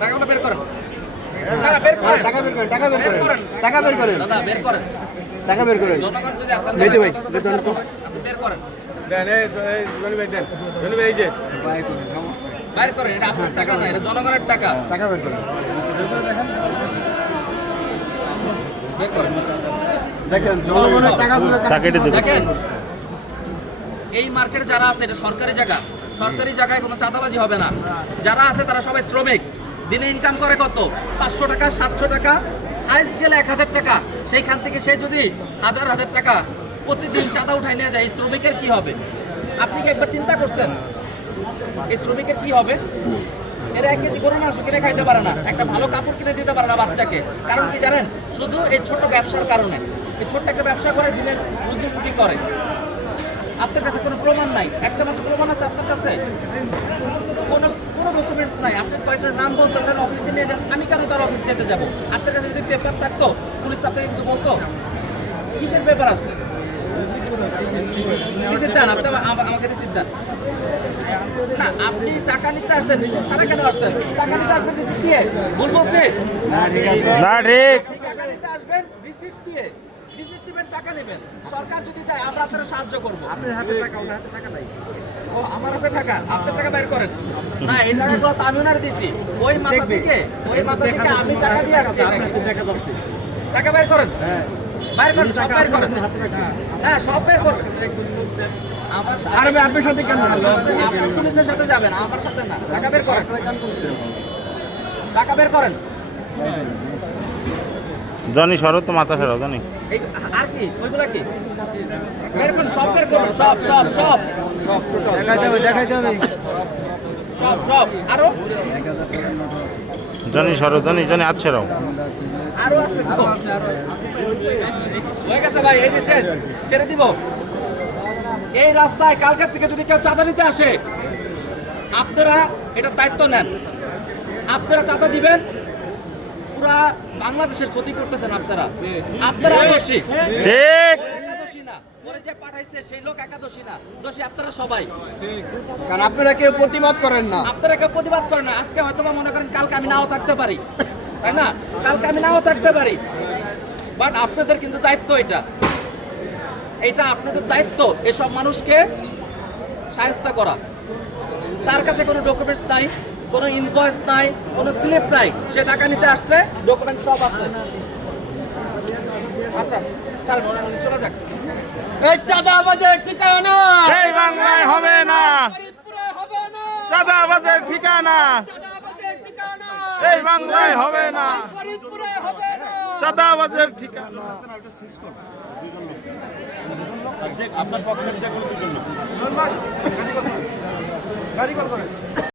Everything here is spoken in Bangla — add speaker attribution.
Speaker 1: টাকাগুলো বের করেন। টাকা বের করেন।
Speaker 2: টাকা বের করেন টাকা বের
Speaker 1: বের
Speaker 2: করেন। টাকা বের করেন।
Speaker 1: দাদা বের করেন।
Speaker 2: টাকা বের করেন।
Speaker 1: জনগণ যদি আপনার
Speaker 2: মেহেদি ভাই, করেন তো।
Speaker 1: বের করেন।
Speaker 3: দেন এই এই জনি ভাই দেন জনি ভাই যে।
Speaker 1: বাইর করেন এটা আপনার টাকা না এটা জনগণের টাকা।
Speaker 2: টাকা বের করেন।
Speaker 1: বের করেন।
Speaker 2: দেখেন জনগণের দেখেন।
Speaker 1: দেখেন এই মার্কেটে যারা আছে এটা সরকারি জায়গা। সরকারি জায়গায় কোনো চাঁদাবাজি হবে না। যারা আছে তারা সবাই শ্রমিক। দিনে ইনকাম করে কত? পাঁচশো টাকা, সাতশো টাকা হাইস্ট গেলে এক হাজার টাকা। সেইখান থেকে সে যদি হাজার হাজার টাকা প্রতিদিন চাঁদা উঠায় নিয়ে যায় শ্রমিকের কি হবে? আপনি কি একবার চিন্তা করছেন? এই শ্রমিকের কি হবে? এরা এক কেজি গরুর মাংস কিনে খাইতে পারে না, একটা ভালো কাপড় কিনে দিতে পারে না বাচ্চাকে। কারণ কি জানেন? শুধু এই ছোট ব্যবসার কারণে। এই ছোট্ট একটা ব্যবসা করে দিনের রুজি করে। আপনার কাছে কোনো প্রমাণ নাই? একটা মাত্র প্রমাণ আছে আপনার কাছে? কোনো কোনো ডকুমেন্টস নাই। আপনি কয়েকজনের নাম বলতেছেন অফিসে নিয়ে যান আমি কেন তার অফিসে যেতে যাব? আপনার কাছে যদি পেপার থাকতো পুলিশ আপনাকে কিছু বলতো? কিসের পেপার আছে? রিসিপ্ট দেন আপনি আমা- আমাকে রিসিপ্ট দেন। না আপনি টাকা নিতে আসছেন রিসিপ্ট ছাড়া কেন আসছেন? টাকা নিতে আসবেন রিসিপ্ট দিয়ে। ভুল বলছি?
Speaker 4: না ঠিক
Speaker 1: আপনি টাকা নিতে আসবেন রিসিপ্ট দিয়ে। রিসিপ্ট দিবেন টাকা নেবেন। সরকার যদি দেয় আমরা আপনারা সাহায্য করব। আপনার হাতে টাকা ওনার হাতে টাকা নাই। ও আমার হাতে টাকা? আপনার টাকা বের করেন। না এই টাকাগুলো তো আমি ওনার দিছি। ওই মাথা থেকে ওই মাথা থেকে আমি টাকা দিয়ে আসছি
Speaker 3: দেখা যাচ্ছে।
Speaker 1: টাকা বের করেন।
Speaker 3: হ্যাঁ।
Speaker 1: বের করেন সব বের করেন। হ্যাঁ সব বের করেন।
Speaker 2: আরে আপনার সাথে কেন?
Speaker 1: আপনার পুলিশের সাথে যাবেন আমার সাথে না। টাকা বের করেন। টাকা বের করেন।
Speaker 4: জনি সরো তো মাথা সরো জনি।
Speaker 1: আর কি? ওইগুলা কি? বের করুন সব বের করুন সব সব সব।
Speaker 2: সব টোটাল
Speaker 1: সব সব। আরও?
Speaker 4: জনি সরো জনি জনি আজ সরো
Speaker 1: আরও আছে। হয়ে গেছে ভাই এই যে শেষ। ছেড়ে দিব। এই রাস্তায় কালকের থেকে যদি কেউ চাঁদা নিতে আসে আপনারা এটা দায়িত্ব নেন। আপনারা চাঁদা দিবেন পুরা বাংলাদেশের ক্ষতি করতেছেন আপনারা। আপনারা দোষী।
Speaker 4: ঠিক।
Speaker 1: একাদশী না। ওরে যে পাঠাইছে সেই লোক একাদশী না। দোষী আপনারা সবাই।
Speaker 2: কারণ আপনারা কেউ প্রতিবাদ করেন না।
Speaker 1: আপনারা কেউ প্রতিবাদ করেন না। আজকে হয়তো বা মনে করেন কালকে আমি নাও থাকতে পারি। তাই না? কালকে আমি নাও থাকতে পারি। বাট আপনাদের কিন্তু দায়িত্ব এটা। এটা আপনাদের দায়িত্ব এসব মানুষকে সাহায্য করা। তার কাছে কোনো ডকুমেন্টস নাই। কোনো ইনভয়েস নাই কোনো স্লিপ নাই সে টাকা নিতে আসছে ডকুমেন্ট সব আছে। আচ্ছা চল চলে যাক।
Speaker 2: এই চাঁদাবাজের ঠিকানা!
Speaker 4: এই বাংলায় হবে না। চাঁদাবাজের ঠিকানা। এই বাংলায় হবে না। চাঁদাবাজের ঠিকানা।
Speaker 3: আপনার পক্ষের যে কোনো দুজন
Speaker 2: গাড়ি কল করেন